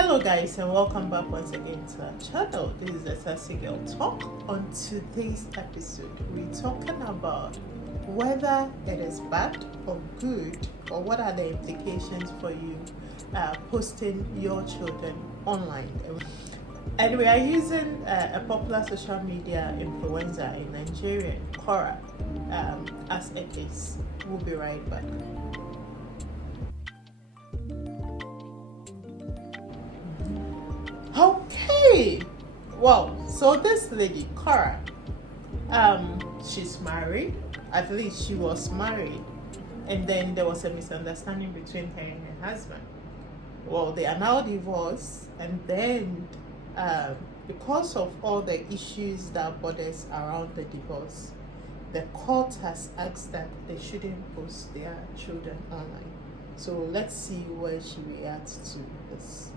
Hello guys, and welcome back once again to our channel. This is the Sassy Girl Talk. On today's episode, we're talking about whether it is bad or good, or what are the implications for you posting your children online. And we are using a popular social media influencer in Nigeria, Cora, as a case. We'll be right back. Okay, well, so this lady, Cora, she's married. At least she was married, and then there was a misunderstanding between her and her husband. Well, they are now divorced, and then because of all the issues that borders around the divorce, the court has asked that they shouldn't post their children online. So let's see where she reacts to this.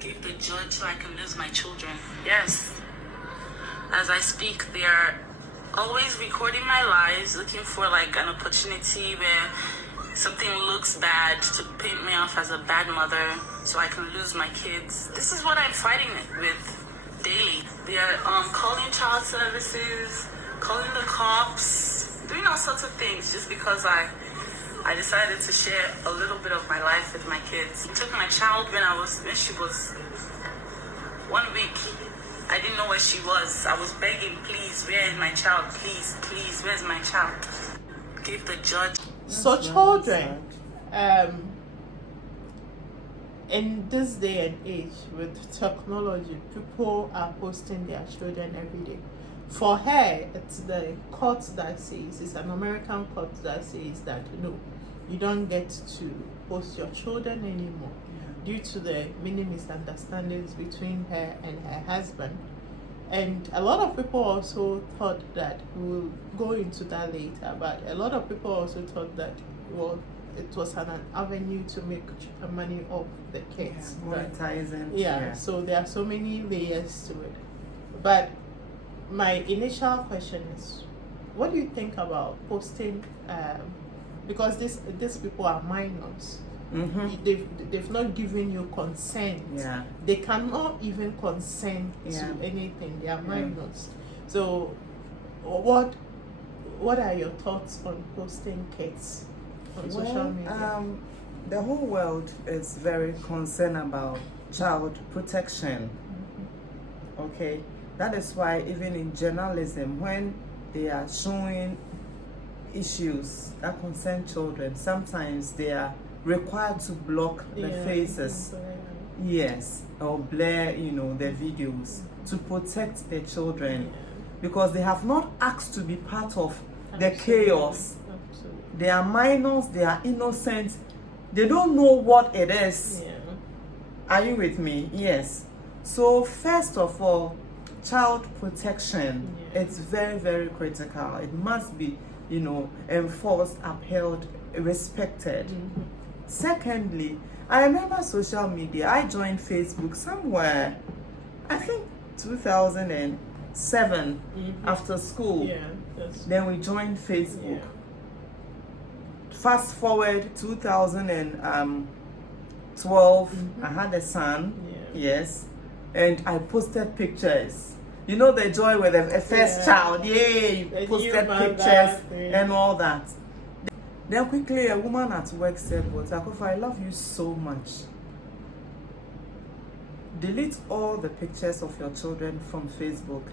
Give the judge so I can lose my children. Yes. As I speak, they are always recording my lives, looking for like an opportunity where something looks bad to paint me off as a bad mother so I can lose my kids. This is what I'm fighting with daily. They are calling child services, calling the cops, doing all sorts of things just because I decided to share a little bit of my life with my kids. I took my child when she was 1 week. I didn't know where she was. I was begging, please, where is my child? Please, please, where's my child? Give the judge. So children, in this day and age with technology, people are posting their children every day. For her, it's the court that says, it's an American court that says that no, you don't get to post your children anymore due to the many misunderstandings between her and her husband. And a lot of people also thought that, we'll go into that later, but a lot of people also thought that, well, it was an avenue to make money off the kids. Monetizing. Yeah, so there are so many layers to it. But my initial question is, what do you think about posting, because these people are minors. Mm-hmm. They've not given you consent. Yeah. They cannot even consent Yeah. to anything. They are minors. So what are your thoughts on posting kids on social media? The whole world is very concerned about child protection. Okay, that is why even in journalism, when they are showing issues that concern children, sometimes they are required to block the faces, yes, or blur, the videos to protect their children, because they have not asked to be part of the chaos. Absolutely. They are minors, they are innocent, they don't know what it is. Are you with me? Yes. So first of all, child protection, it's very, very critical. It must be, enforced, upheld, respected. Secondly, I remember social media. I joined Facebook somewhere, I think 2007, after school. Then we joined Facebook. Fast forward 2012, I had a son, yes, and I posted pictures. You know the joy with a first child, yay, posted pictures and all that. Then quickly a woman at work said, "Well, Takofa, I love you so much. Delete all the pictures of your children from Facebook.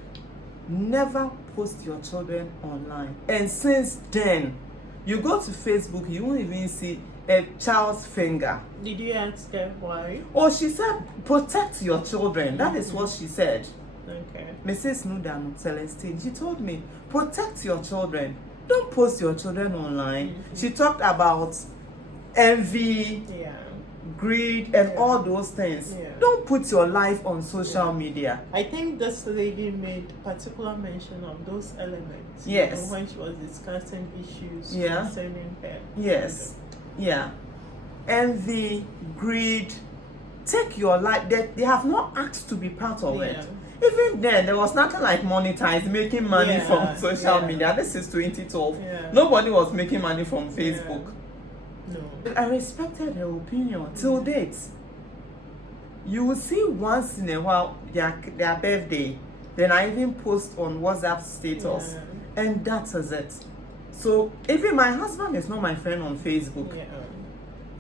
Never post your children online." And since then, you go to Facebook, you won't even see a child's finger. Did you ask her why? Oh, she said, protect your children. That is what she said. Okay. Mrs. Nudano Celestine, she told me, protect your children. Don't post your children online. She talked about envy, greed, and all those things. Don't put your life on social media. I think this lady made particular mention of those elements. Yes. When she was discussing issues concerning her. Yes. Yeah. Envy, greed. Take your life. They have not asked to be part of it. Even then, there was nothing like monetized, making money from social media. This is 2012. Nobody was making money from Facebook. No. I respected her opinion till date. you will see once in a while their birthday. Then I even post on WhatsApp status, and that is it. So even my husband is not my friend on Facebook. Yeah.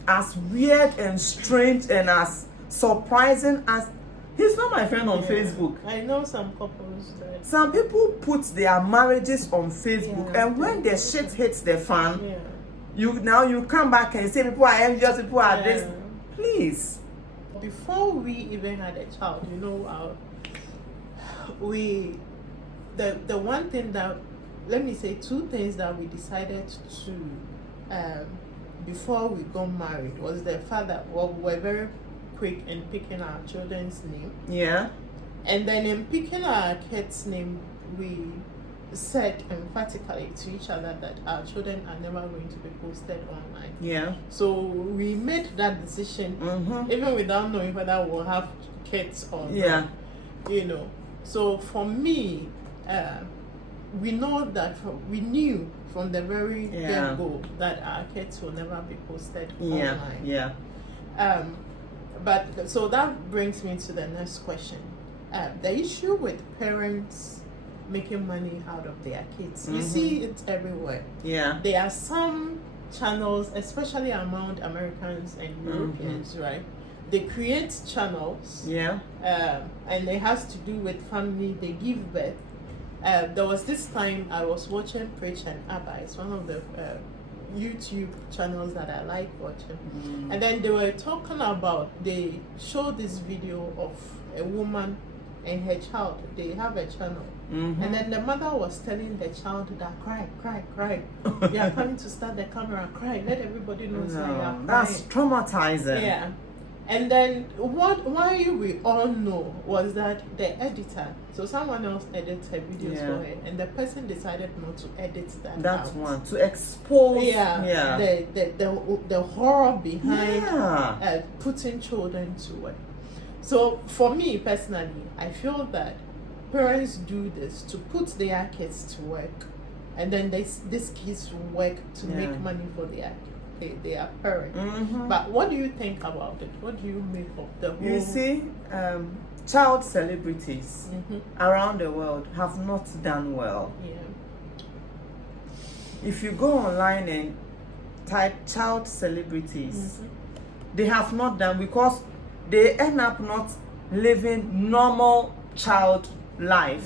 As weird and strange and as surprising as, he's not my friend on Facebook. I know some couples that Some people put their marriages on Facebook, and when the shit hits the fan, you come back and say people are envious, people are this. Please. Before we even had a child, the one thing that, let me say two things that we decided to before we got married was the fact that we were very quick in picking our children's name. Yeah. And then in picking our kids' name, we said emphatically to each other that our children are never going to be posted online. Yeah. So we made that decision even without knowing whether we'll have kids or not. So for me, we knew from the very get-go that our kids will never be posted online. But so that brings me to the next question. The issue with parents making money out of their kids. You see it everywhere. Yeah. There are some channels, especially among Americans and Europeans, right? They create channels. Yeah. And it has to do with family. They give birth. There was this time I was watching Preach and Abba. It's one of the YouTube channels that I like watching. And then they were talking about, they showed this video of a woman and her child. They have a channel. And then the mother was telling the child that cry. They are coming to start the camera, cry. Let everybody know that you are crying. That's traumatizing. Yeah. And then why we all know was that the editor, so someone else edits her videos for her, and the person decided not to edit that. That's out. One to expose. The horror behind putting children to work. So for me personally, I feel that parents do this to put their kids to work, and then these kids work to make money for their parents. But what do you think about it? What do you make of the whole? You see, child celebrities around the world have not done well. If you go online and type child celebrities, they have not done, because they end up not living normal child life.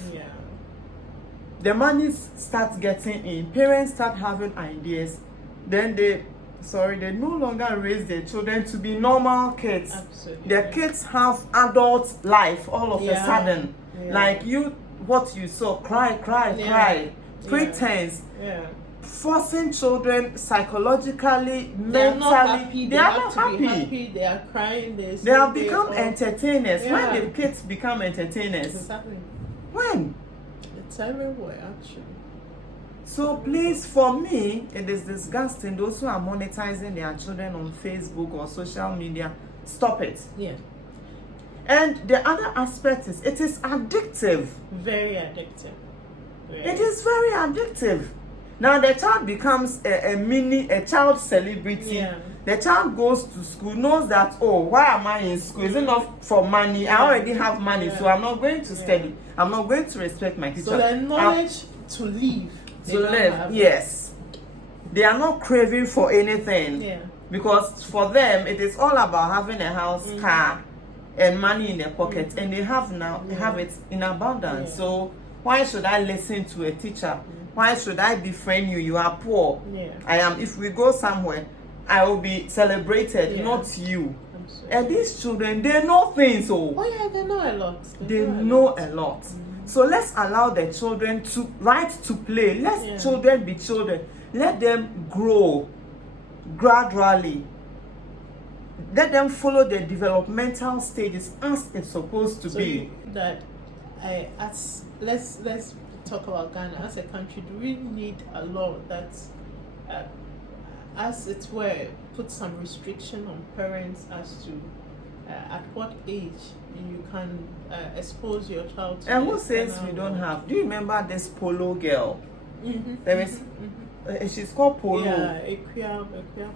The money starts getting in, parents start having ideas, then they no longer raise their children to be normal kids. Absolutely. Their kids have adult life all of a sudden. Like what you saw, cry, pretense. Forcing children psychologically, mentally, they are not happy. They are crying. They have become entertainers. When did kids become entertainers? Exactly. When? It's everywhere, actually. So please, for me, it is disgusting. Those who are monetizing their children on Facebook or social media, stop it. And the other aspect is, it is addictive. Very addictive. It is very addictive. Now the child becomes a child celebrity. The child goes to school, knows that, oh, why am I in school? Is it not for money? I already have money, so I'm not going to study. I'm not going to respect my teacher. So the knowledge to live. Yes. They are not craving for anything. Because for them, it is all about having a house, car, and money in their pockets. And they have it in abundance. So why should I listen to a teacher? Why should I befriend you? You are poor. I am. If we go somewhere, I will be celebrated, not you. And these children, they know things. They know a lot. They know a lot. So let's allow the children to play. Let children be children. Let them grow gradually. Let them follow the developmental stages as it's supposed to be. Let's talk about Ghana as a country. Do we need a law that, as it were, put some restriction on parents as to at what age you can expose your child to? And who says we don't have? Do you remember this Polo girl? There is she's called Polo. Yeah, Equia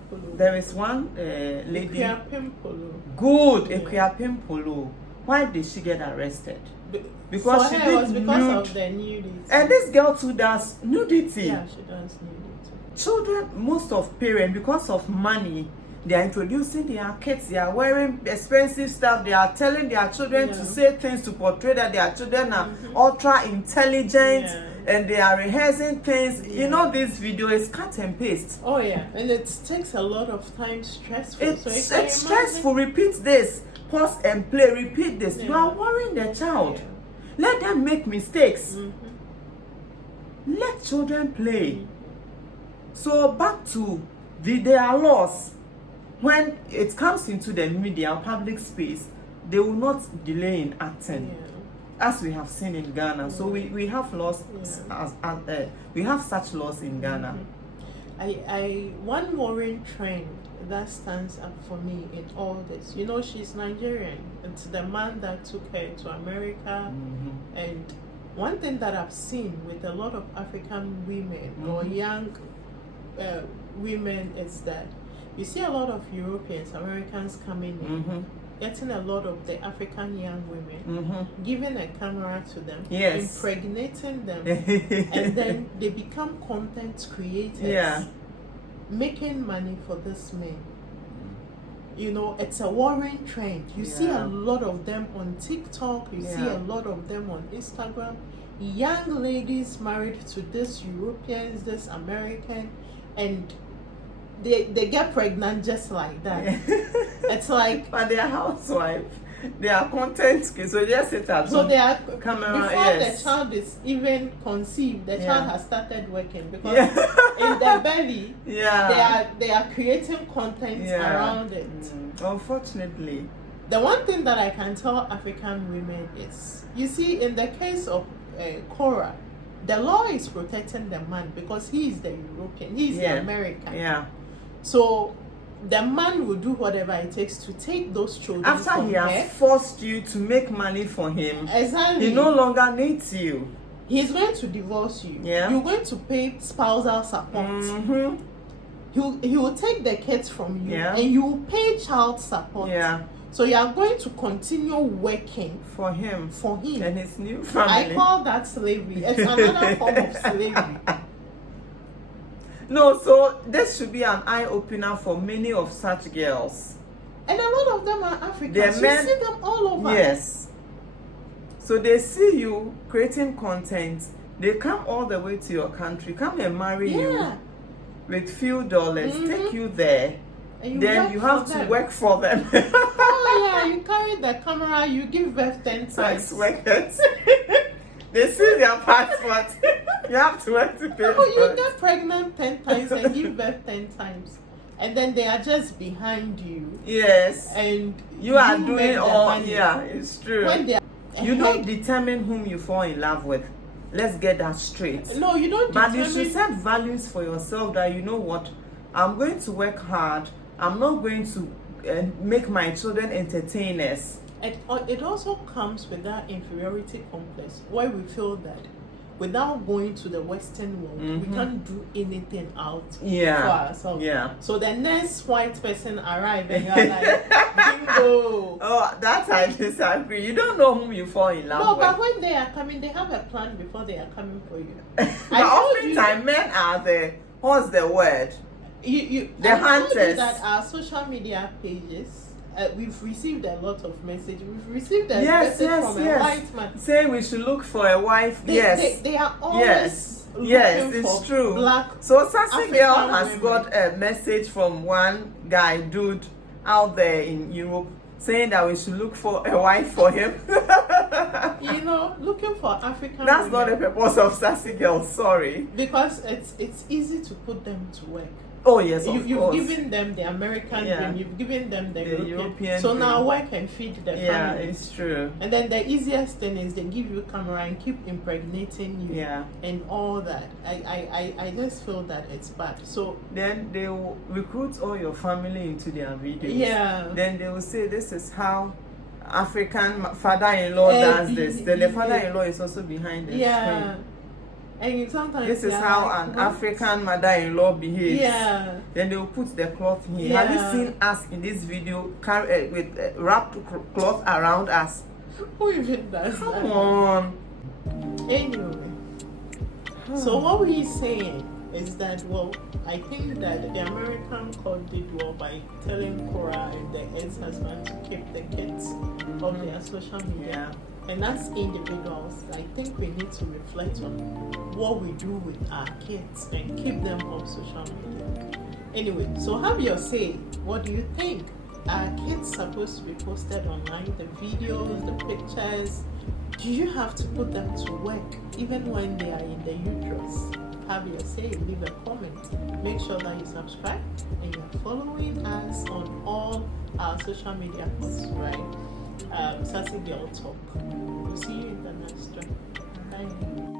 Polo. There is one lady. Equia Pim Polo. Good, Yeah. Equia Pim Polo. Why did she get arrested? Because she for her, did it was because nude. of the nudity. And this girl too does nudity. Yeah, she does nudity. Children, most of parents, because of money, they are introducing their kids, they are wearing expensive stuff, they are telling their children to say things to portray that their children are ultra intelligent, and they are rehearsing things. You know, this video is cut and paste. Oh yeah, and it takes a lot of time, stressful. It's stressful. Repeat this, pause and play, repeat this. You are worrying the child. Let them make mistakes. Let children play. So back to there are laws. When it comes into the media, public space, they will not delay in acting, as we have seen in Ghana. So we have laws, we have such laws in Ghana. One worrying trend that stands up for me in all this. You know, she's Nigerian. It's the man that took her to America, and one thing that I've seen with a lot of African women or young women is that you see a lot of Europeans, Americans coming in, getting a lot of the African young women, giving a camera to them, impregnating them, and then they become content creators, making money for this men. You know, it's a worrying trend. You see a lot of them on TikTok, you see a lot of them on Instagram. Young ladies married to this Europeans, this American, and they get pregnant just like that. It's like, but they are housewives. They are content kids, so just sit at so home. they are Camera, before the child is even conceived, the child has started working because in their belly, they are creating content around it. Unfortunately, the one thing that I can tell African women is, you see, in the case of Cora, the law is protecting the man because he is the European, he is the American. Yeah. So the man will do whatever it takes to take those children. After he has forced you to make money for him, exactly, he no longer needs you. He's going to divorce you. Yeah. You're going to pay spousal support. He will take the kids from you, and you will pay child support. Yeah. So you are going to continue working for him and his new family. I call that slavery. It's another form of slavery. No, so this should be an eye opener for many of such girls. And a lot of them are Africans. You see them all over. Yes. So they see you creating content. They come all the way to your country, come and marry you with few dollars, take you there. And then you have to work for them. Oh yeah, you carry the camera, you give birth 10 times. Sex workers. They see their passport. You have to work to pay for you get pregnant 10 times and give birth 10 times. And then they are just behind you. Yes. And you are doing all, it's true. When they you don't determine whom you fall in love with. Let's get that straight. No, you don't But you should set values for yourself that you know what, I'm going to work hard. I'm not going to make my children entertainers. It also comes with that inferiority complex where we feel that without going to the Western world, we can't do anything out for ourselves. Yeah. So the next white person arrives and you're like, bingo. Oh, that I disagree. You don't know whom you fall in love with. No, but when they are coming, they have a plan before they are coming for you. But oftentimes men are what's the word? The hunters. That our social media pages, we've received a lot of messages. We've received a message from a white man saying we should look for a wife. They are always looking it's for true. Black so Sassy Girl has women. got a message from one dude out there in Europe saying that we should look for a wife for him. You know, looking for African That's women, not the purpose of Sassy Girl, sorry. because it's easy to put them to work. Oh yes, of You've course. given them the American dream, you've given them the European. So dream. now work and feed the family. Yeah, it's true. And then the easiest thing is they give you a camera and keep impregnating you and all that. I just feel that it's bad. So then they will recruit all your family into their videos. Yeah. Then they will say this is how African father-in-law does this. Then the father-in-law is also behind the screen. And sometimes This is they're how like, an "What?" African mother-in-law behaves. Yeah. Then they will put the cloth here. Yeah. Have you seen us in this video with wrapped cloth around us? Who even does that? Come on. Anyway, so what we're saying is that, well, I think that the American court did well by telling Cora and the ex-husband to keep the kids off their social media. And as individuals, I think we need to reflect on what we do with our kids and keep them off social media. Anyway, so have your say. What do you think? Are kids supposed to be posted online? The videos, the pictures? Do you have to put them to work even when they are in the uterus? Have your say. Leave a comment. Make sure that you subscribe and you're following us on all our social media posts, right? Sassy Girl Talk. We'll see you in the next one. Bye.